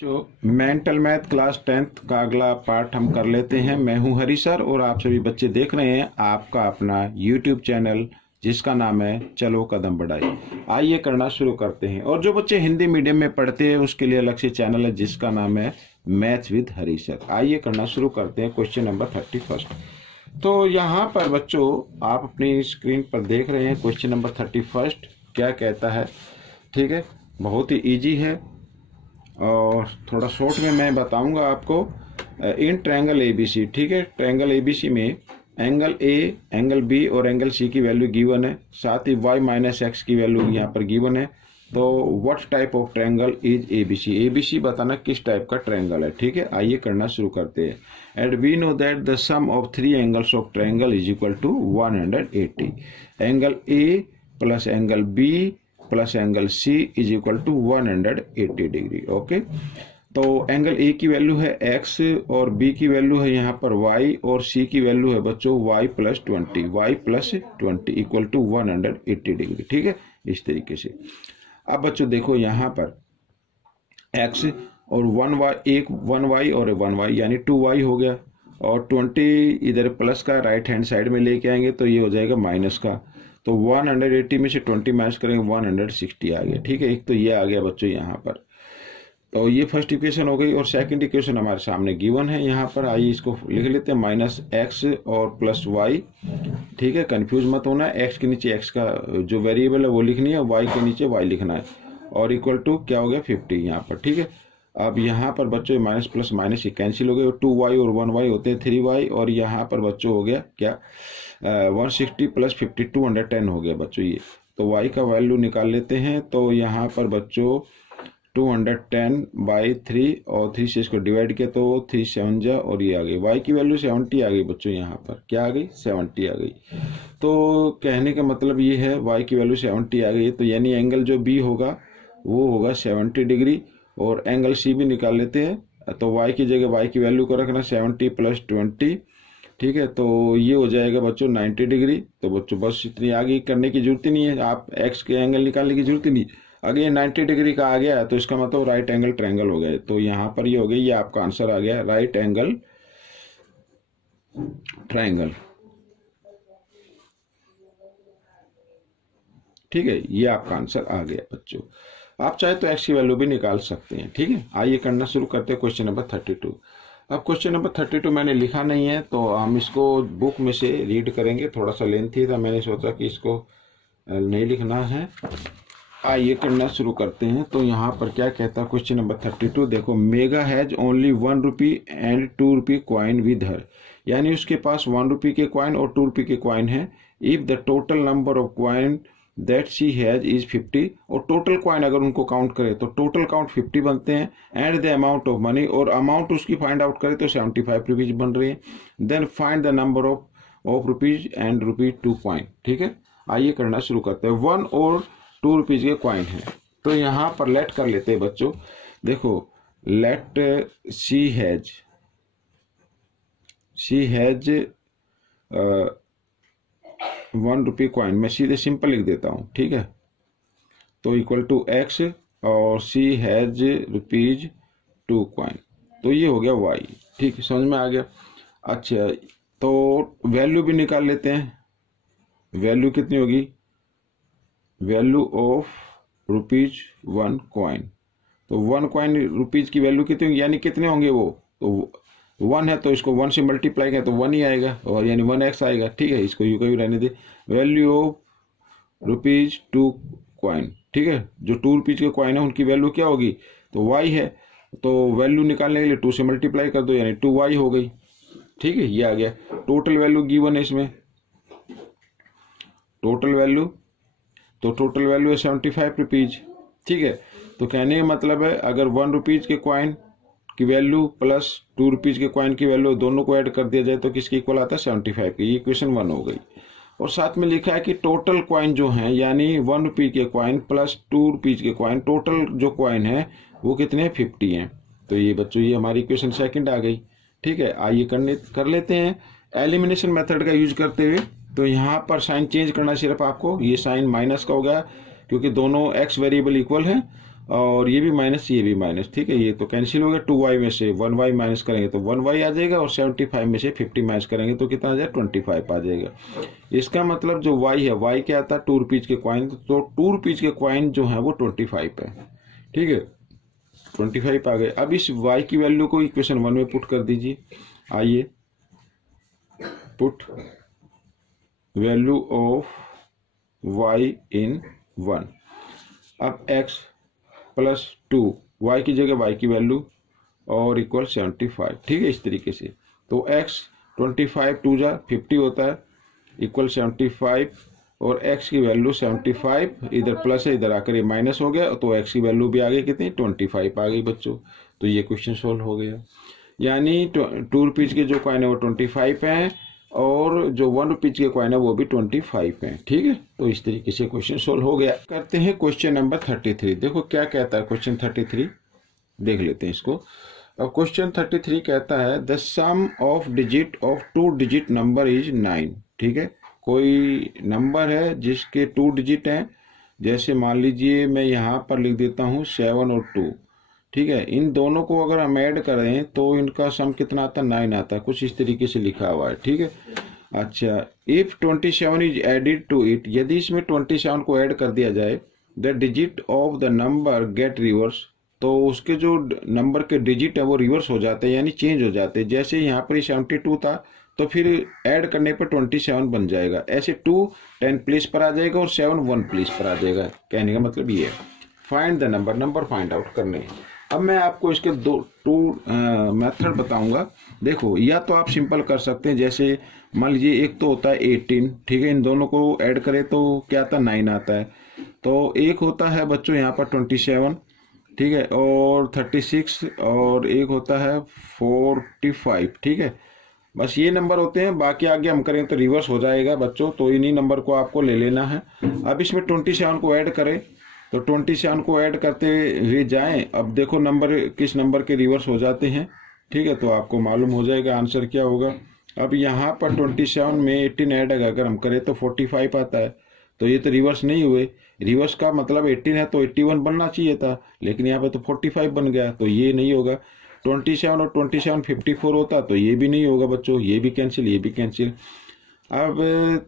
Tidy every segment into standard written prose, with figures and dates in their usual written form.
जो mental math class 10th का अगला पार्ट हम कर लेते हैं। मैं हूं हरी सर और आप सभी बच्चे देख रहे हैं आपका अपना YouTube चैनल जिसका नाम है चलो कदम बढ़ाए। आइए करना शुरू करते हैं। और जो बच्चे हिंदी मीडियम में पढ़ते हैं उसके लिए अलग से चैनल है जिसका नाम है मैथ्स विद हरी सर। आइए करना शुरू करते हैं। Question number 31। तो यहाँ पर बच्चों आप अपनी स्क्रीन पर देख रहे हैं क्वेश्चन नंबर 31 क्या कहता है। ठीक है, बहुत ही ईजी है और थोड़ा शॉर्ट में मैं बताऊंगा आपको। इन ट्रायंगल एबीसी, ठीक है, ट्रायंगल एबीसी में एंगल ए, एंगल बी और एंगल सी की वैल्यू गिवन है, साथ ही y माइनस एक्स की वैल्यू यहाँ पर गिवन है। तो what type of triangle is ABC, ABC बताना किस टाइप का ट्रायंगल है। ठीक है, आइए करना शुरू करते हैं। And we know that the sum of three angles of triangle is equal to 180। Angle A plus angle B plus angle C is equal to 180 degree. Okay, तो एंगल ए की वैल्यू है x और b की value है यहाँ पर y और c की वैल्यू है बच्चों y plus 20 equal to 180 degree. ठीक है, इस तरीके से। अब बच्चों देखो यहाँ पर x और 1y, एक 1y और 1y यानी 2y हो गया, और 20 इधर प्लस का राइट हैंड साइड में लेके आएंगे तो ये हो जाएगा माइनस का। तो 180 में से 20 माइनस करेंगे 160 आ गया। ठीक है, एक तो ये आ गया बच्चों यहाँ पर। तो ये फर्स्ट इक्वेशन हो गई और सेकंड इक्वेशन हमारे सामने गिवन है यहाँ पर। आइए इसको लिख लेते हैं, माइनस एक्स और प्लस वाई। ठीक है, कंफ्यूज मत होना, एक्स के नीचे एक्स का जो वेरिएबल है वो लिखनी है, वाई के नीचे वाई लिखना है, और इक्वल टू क्या हो गया 50 यहाँ पर। ठीक है, अब यहाँ पर बच्चों माइनस प्लस माइनस ही कैंसिल हो गए, 2y और 1y होते हैं 3y, और यहाँ पर बच्चों हो गया क्या 160 प्लस 50 210 हो गया बच्चों ये। तो y का वैल्यू निकाल लेते हैं। तो यहाँ पर बच्चों 210/3 और 3 से इसको डिवाइड किया तो 3 7 जा, और ये आ गई y की वैल्यू 70 आ गई बच्चों। यहाँ पर क्या आ गई 70 आ गई। तो कहने का मतलब ये है y की वैल्यू 70 आ गई, तो यानी एंगल जो b होगा वो होगा 70 डिग्री, और एंगल सी भी निकाल लेते हैं। तो y की जगह y की वैल्यू को रखना 70 प्लस 20। ठीक है, तो ये हो जाएगा बच्चों 90 डिग्री। तो बच्चों बस इतनी आगे करने की जरूरत ही नहीं है, आप x के एंगल निकालने की जरूरत ही नहीं। अगर ये 90 डिग्री का आ गया तो इसका मतलब राइट एंगल ट्रायंगल हो गया। तो यहाँ पर ये हो गया, ये आपका आंसर आ गया राइट एंगल ट्रायंगल। ठीक है, ये आपका आंसर आ गया बच्चों। आप चाहे तो x की वैल्यू भी निकाल सकते हैं। ठीक है, आइए करना शुरू करते हैं क्वेश्चन नंबर 32। अब क्वेश्चन नंबर 32 मैंने लिखा नहीं है तो हम इसको बुक में से रीड करेंगे। थोड़ा सा लेंथी था, मैंने सोचा कि इसको नहीं लिखना है। आइए करना शुरू करते हैं। तो यहाँ पर क्या कहता है क्वेश्चन नंबर 32, देखो, mega has only 1 rupee and 2 rupee coin with her, यानी उसके पास 1 रुपी के कॉइन और 2 रुपी के कॉइन है। If the total number of coin that she has is 50, और टोटल कॉइन अगर उनको काउंट करें तो टोटल काउंट 50 बनते हैं। And the amount of money, और अमाउंट उसकी फाइंड आउट करें तो 75 रुपीज बन रही है। Then find the number of rupees and rupees 2 coin. ठीक है, आइए करना शुरू करते हैं। 1 और 2 रुपीज के कॉइन है, तो यहाँ पर लेट कर लेते हैं बच्चों। देखो, let she has 1 rupee coin, मैं सीधे सिंपल लिख देता हूँ। ठीक है, तो इक्वल टू x और शी हैज रुपीज 2 कॉइन, तो ये हो गया y। ठीक है, समझ में आ गया। अच्छा, तो वैल्यू भी निकाल लेते हैं। वैल्यू कितनी होगी, वैल्यू ऑफ रुपीज 1 कॉइन, तो 1 कॉइन रुपीज की वैल्यू कितनी होगी, यानी कितने होंगे वो, तो 1 है तो इसको 1 से मल्टीप्लाई करें तो 1 ही आएगा, और यानी 1x आएगा। ठीक है, इसको यू का भी रहने दे। वैल्यू ऑफ रुपीज 2 कॉइन, ठीक है, जो 2 रुपीज के कॉइन है उनकी वैल्यू क्या होगी, तो y है। तो वैल्यू निकालने के लिए 2 से मल्टीप्लाई कर दो, यानी 2y हो गई। ठीक है, ये आ गया। टोटल वैल्यू गिवन है इसमें, टोटल वैल्यू, तो टोटल वैल्यू है 75 रुपीज। ठीक है, तो कहने का मतलब है अगर 1 रुपीज के कॉइन की वैल्यू प्लस 2 रुपीज के कॉइन की वैल्यू दोनों को ऐड कर दिया जाए तो किसकी इक्वल आता है 75 की। ये इक्वेशन 1 हो गई। और साथ में लिखा है कि टोटल कॉइन जो है, यानी 1 रुपी के कॉइन प्लस 2 रुपीज के कॉइन, टोटल जो कॉइन है वो कितने हैं 50 हैं। तो ये बच्चों ये हमारी इक्वेशन सेकंड आ गई। ठीक है, आइए कर लेते हैं एलिमिनेशन मेथड का यूज करते हुए। तो यहाँ पर साइन चेंज करना सिर्फ आपको, ये साइन माइनस का हो गया क्योंकि दोनों x वेरिएबल इक्वल है, और ये भी माइनस, ये भी माइनस, ठीक है। ये तो कैंसिल हो गया। 2y में से 1y माइनस करेंगे तो 1y आ जाएगा, और 75 में से 50 माइनस करेंगे तो कितना आ जाएगा, 25 आ जाएगा। इसका मतलब जो y है, y क्या आता है, 2 रुपीज के कॉइन, तो 2 रुपीज के कॉइन जो है वो 25 है, ठीक है। 25 आ गए। अब इस y की वैल्यू को इक्वेशन 1 में पुट कर दीजिए। आइए, पुट वैल्यू ऑफ y इन 1। अब x प्लस 2, y की जगह y की वैल्यू और इक्वल 75, ठीक है। इस तरीके से तो x 25 2 जा 50 होता है, इक्वल 75, और x की वैल्यू 75, इधर प्लस है, इधर आकर ये माइनस हो गया, तो x की वैल्यू भी आ गई कितनी, 25 आ गई बच्चों। तो ये क्वेश्चन सोल्व हो गया। यानी 2 रुपीज के जो कॉइन है वो 25 हैं, और जो 1 रुपीज के कॉइन है वो भी 25 हैं, ठीक है। तो इस तरीके से क्वेश्चन सोल्व हो गया। करते हैं क्वेश्चन नंबर 33। देखो क्या कहता है क्वेश्चन 33, देख लेते हैं इसको। अब क्वेश्चन 33 कहता है the sum of digit of 2 digit number is 9, ठीक है। कोई नंबर है जिसके 2 डिजिट हैं, जैसे मान लीजिए मैं यहाँ पर लिख देता हूँ 7 और 2, ठीक है। इन दोनों को अगर हम ऐड करें तो इनका सम कितना आता है, 9 आता है, कुछ इस तरीके से लिखा हुआ है, ठीक है। अच्छा, if 27 is added to it, यदि इसमें 27 को ऐड कर दिया जाए, the digit of the number get reverse, तो उसके जो नंबर के डिजिट है वो रिवर्स हो जाते हैं, यानी चेंज हो जाते हैं। जैसे यहाँ पर 72 था तो फिर ऐड करने पर 27 बन जाएगा, ऐसे 2 10 प्लेस पर आ जाएगा और 7 1 प्लेस पर आ जाएगा। कहने का मतलब ये है, find the number find out करने। अब मैं आपको इसके टू मेथड बताऊंगा। देखो, या तो आप सिंपल कर सकते हैं, जैसे मान लीजिए एक तो होता है 18, ठीक है। इन दोनों को ऐड करें तो क्या आता है, 9 आता है। तो एक होता है बच्चों यहाँ पर 27, ठीक है, और 36, और एक होता है 45, ठीक है। बस ये नंबर होते हैं, बाकी आगे हम करें तो रिवर्स हो जाएगा बच्चों, तो इन्हीं नंबर को आपको ले लेना है। अब इसमें 27 को ऐड करें, तो 27 को ऐड करते हुए जाएं। अब देखो नंबर किस नंबर के रिवर्स हो जाते हैं, ठीक है, तो आपको मालूम हो जाएगा आंसर क्या होगा। अब यहाँ पर 27 में 18 ऐड अगर हम करें तो 45 आता है, तो ये तो रिवर्स नहीं हुए। रिवर्स का मतलब 18 है तो 81 बनना चाहिए था, लेकिन यहाँ पे तो 45 बन गया, तो ये नहीं होगा। 27 और 27 54 होता तो ये भी नहीं होगा बच्चों, ये भी कैंसिल, ये भी कैंसिल। अब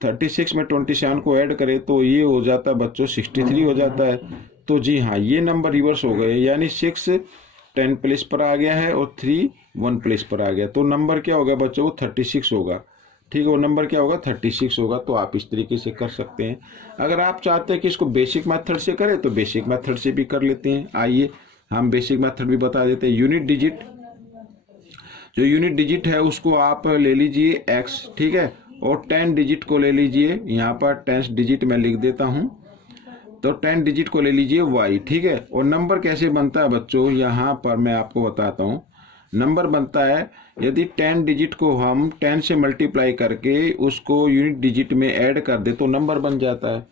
36 में 27 को ऐड करें तो ये हो जाता है बच्चों 63 हो जाता है। तो जी हाँ, ये नंबर रिवर्स हो गए, यानी 6 10 प्लेस पर आ गया है और 3 1 प्लेस पर आ गया। तो नंबर क्या होगा बच्चों, वो 36 होगा, ठीक है। वो नंबर क्या होगा, 36 होगा। तो आप इस तरीके से कर सकते हैं। अगर आप चाहते हैं कि इसको बेसिक मेथड से करें तो बेसिक मेथड से भी कर लेते हैं। आइए हम बेसिक मेथड भी बता देते हैं। यूनिट डिजिट, जो यूनिट डिजिट है उसको आप ले लीजिए x, ठीक है, और 10 डिजिट को ले लीजिए, यहाँ पर 10 डिजिट मैं लिख देता हूँ, तो 10 डिजिट को ले लीजिए y, ठीक है। और नंबर कैसे बनता है बच्चों, यहाँ पर मैं आपको बताता हूँ। नंबर बनता है, यदि 10 डिजिट को हम 10 से मल्टीप्लाई करके उसको यूनिट डिजिट में ऐड कर दे तो नंबर बन जाता है।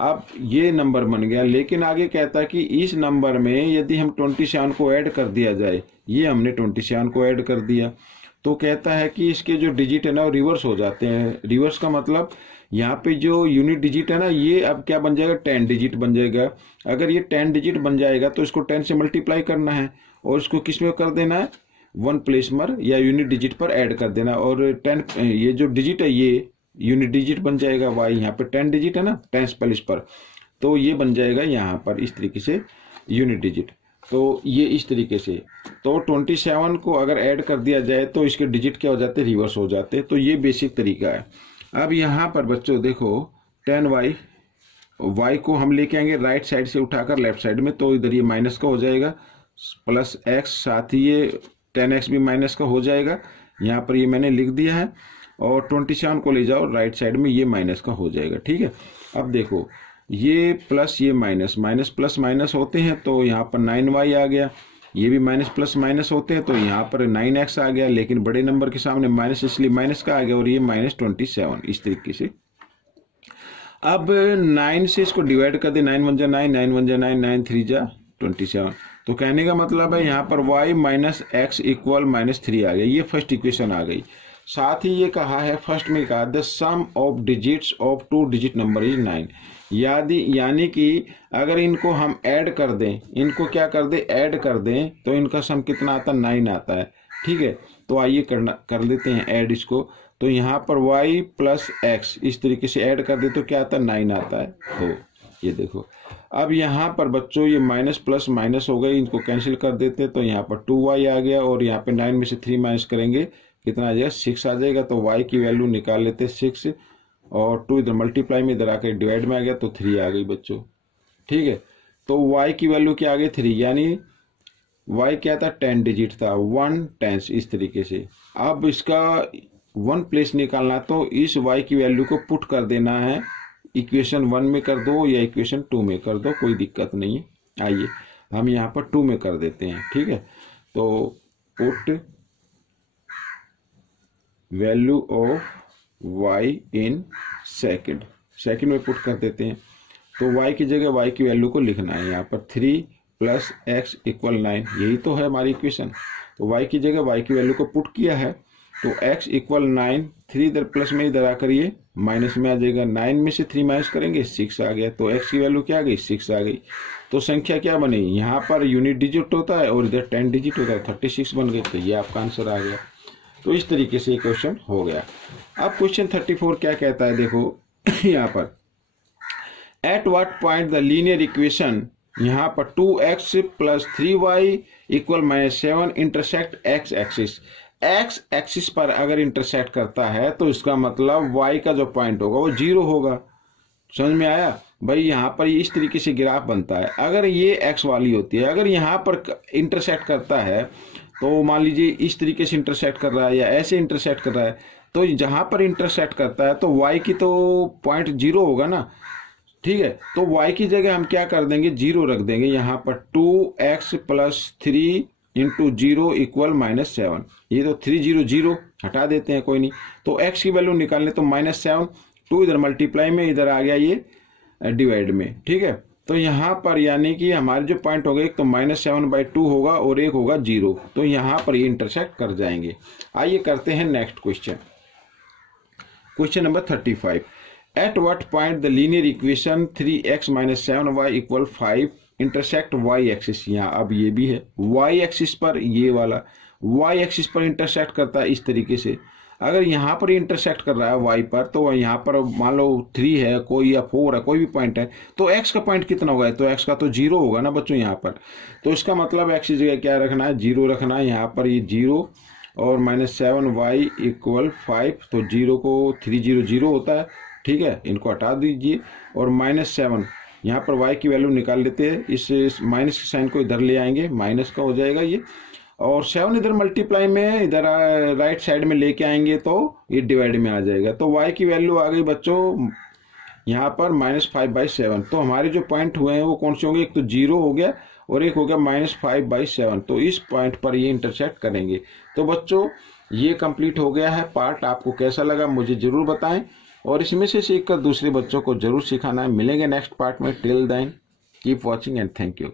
अब ये नंबर बन गया, लेकिन आगे कहता है कि इस नंबर में यदि हम 27 को ऐड कर दिया जाए, ये हमने 27 को ऐड कर दिया, तो कहता है कि इसके जो डिजिट है ना वो रिवर्स हो जाते हैं। रिवर्स का मतलब यहाँ पे जो यूनिट डिजिट है ना, ये अब क्या बन जाएगा, 10 डिजिट बन जाएगा। अगर ये 10 डिजिट बन जाएगा तो इसको 10 से मल्टीप्लाई करना है और इसको किस में कर देना है, 1 प्लेस पर या यूनिट डिजिट पर ऐड कर देना, और 10 ये जो डिजिट है ये यूनिट डिजिट बन जाएगा y, यहाँ पे 10 डिजिट है ना 10 प्लेस पर, तो ये बन जाएगा यहाँ पर इस तरीके से यूनिट डिजिट। तो ये इस तरीके से, तो 27 को अगर ऐड कर दिया जाए तो इसके डिजिट क्या हो जाते, रिवर्स हो जाते। तो ये बेसिक तरीका है। अब यहाँ पर बच्चों देखो 10y, y को हम लेके आएंगे राइट साइड से उठाकर लेफ्ट साइड में, तो इधर ये माइनस का हो जाएगा, प्लस x, साथ ही ये 10x भी माइनस का हो जाएगा, यहाँ पर ये मैंने लिख दिया है। और 27 को ले जाओ राइट साइड में, ये माइनस का हो जाएगा, ठीक है। अब देखो ये प्लस ये माइनस, माइनस प्लस माइनस होते हैं तो यहाँ पर 9y आ गया, ये भी माइनस प्लस माइनस होते हैं तो यहाँ पर 9x आ गया, लेकिन बड़े नंबर के सामने माइनस इसलिए माइनस का आ गया, और ये -27 इस तरीके से। अब 9 से इसको डिवाइड कर दे, 9 1 जा 9, 9 1 जा 9, 9 3 जा 27। तो कहने का मतलब है यहाँ पर y माइनस एक्स इक्वल -3 आ गया, ये फर्स्ट इक्वेशन आ गई। साथ ही ये कहा है, फर्स्ट में कहा the sum of digits of 2 digit number is 9। यानी कि अगर इनको हम ऐड कर दें, इनको क्या कर दें, ऐड कर दें, तो इनका सम कितना आता है, 9 आता है। ठीक है, तो आइए कर लेते हैं ऐड इसको। तो यहाँ पर y प्लस एक्स इस तरीके से ऐड कर दे तो क्या आता है, 9 आता है। तो ये देखो, अब यहाँ पर बच्चों ये माइनस प्लस माइनस हो गए, इनको कैंसिल कर देते तो यहाँ पर 2y आ गया, और यहाँ पे 9 में से 3 माइनस करेंगे कितना आ जाएगा, 6 आ जाएगा। तो y की वैल्यू निकाल लेते 6, और 2 इधर मल्टीप्लाई में, इधर आके डिवाइड में आ गया तो 3 आ गई बच्चों। ठीक है, तो y की वैल्यू क्या आ गई, 3, यानी y क्या था, 10 डिजिट था, 1 10 इस तरीके से। अब इसका 1 प्लेस निकालना, तो इस y की वैल्यू को पुट कर देना है, इक्वेशन 1 में कर दो या इक्वेशन 2 में कर दो, कोई दिक्कत नहीं है। आइए हम यहाँ पर 2 में कर देते हैं। ठीक है, तो put value of y in second में पुट कर देते हैं। तो y की जगह y की वैल्यू को लिखना है यहाँ पर 3 प्लस एक्स इक्वल 9, यही तो है हमारी इक्वेशन। तो y की जगह y की वैल्यू को पुट किया है, तो x इक्वल 9, 3 इधर प्लस में इधर आकर ये माइनस में आ जाएगा, 9 में से 3 माइनस करेंगे 6 आ गया। तो x की वैल्यू क्या आ गई, 6 आ गई। तो संख्या क्या बनी, यहाँ पर यूनिट डिजिट होता है और इधर 10 डिजिट होता है, 36 बन गई। तो ये आपका आंसर आ गया। तो इस तरीके से ये क्वेश्चन हो गया। अब क्वेश्चन 34 क्या कहता है, देखो यहाँ पर at what point the linear equation, यहाँ पर 2x plus 3y equal -7 intersect x axis. x axis पर अगर इंटरसेक्ट करता है तो इसका मतलब y का जो पॉइंट होगा वो 0 होगा। समझ में आया भाई, यहाँ पर इस तरीके से ग्राफ बनता है। अगर ये x वाली होती है, अगर यहाँ पर इंटरसेक्ट करता है, तो मान लीजिए इस तरीके से इंटरसेक्ट कर रहा है या ऐसे इंटरसेक्ट कर रहा है, तो जहां पर इंटरसेक्ट करता है तो y की तो पॉइंट 0 होगा ना। ठीक है, तो y की जगह हम क्या कर देंगे, 0 रख देंगे। यहाँ पर 2x प्लस 3 इंटू 0 इक्वल -7, ये तो 3 0 0 हटा देते हैं, कोई नहीं। तो x की वैल्यू निकालने तो -7, 2 इधर मल्टीप्लाई में, इधर आ गया ये डिवाइड में। ठीक है, तो यहाँ पर यानी कि हमारे जो पॉइंट होगा, एक तो -7/2 होगा और एक होगा 0, तो यहाँ पर ये इंटरसेक्ट कर जाएंगे। आइए करते हैं next question, question number 35। At what point the linear equation 3x - 7y equal 5 intersect y axis. यहाँ अब ये भी है y एक्सिस पर, ये वाला y एक्सिस पर इंटरसेक्ट करता है इस तरीके से। अगर यहाँ पर इंटरसेक्ट कर रहा है y पर, तो यहाँ पर मान लो 3 है कोई या 4 है, कोई भी पॉइंट है, तो x का पॉइंट कितना होगा, तो x का तो 0 होगा ना बच्चों यहाँ पर। तो इसका मतलब x की जगह क्या रखना है, 0 रखना है। यहाँ पर ये 0 और -7y इक्वल 5, तो 0 को 3 0 0 होता है। ठीक है, इनको हटा दीजिए, और -7 यहाँ पर y की वैल्यू निकाल लेते हैं, इस माइनस के साइन को इधर ले आएंगे, माइनस का हो जाएगा ये, और 7 इधर मल्टीप्लाई में इधर राइट साइड में लेके आएंगे तो ये डिवाइड में आ जाएगा। तो y की वैल्यू आ गई बच्चों यहाँ पर -5/7। तो हमारे जो पॉइंट हुए हैं वो कौन से होंगे, एक तो 0 हो गया और एक हो गया -5/7। तो इस पॉइंट पर ये इंटरसेक्ट करेंगे। तो बच्चों ये कंप्लीट हो गया है पार्ट। आपको कैसा लगा मुझे जरूर बताएं, और इसमें से सीखकर दूसरे बच्चों को जरूर सिखाना है। मिलेंगे नेक्स्ट पार्ट में। Till then keep watching and thank you.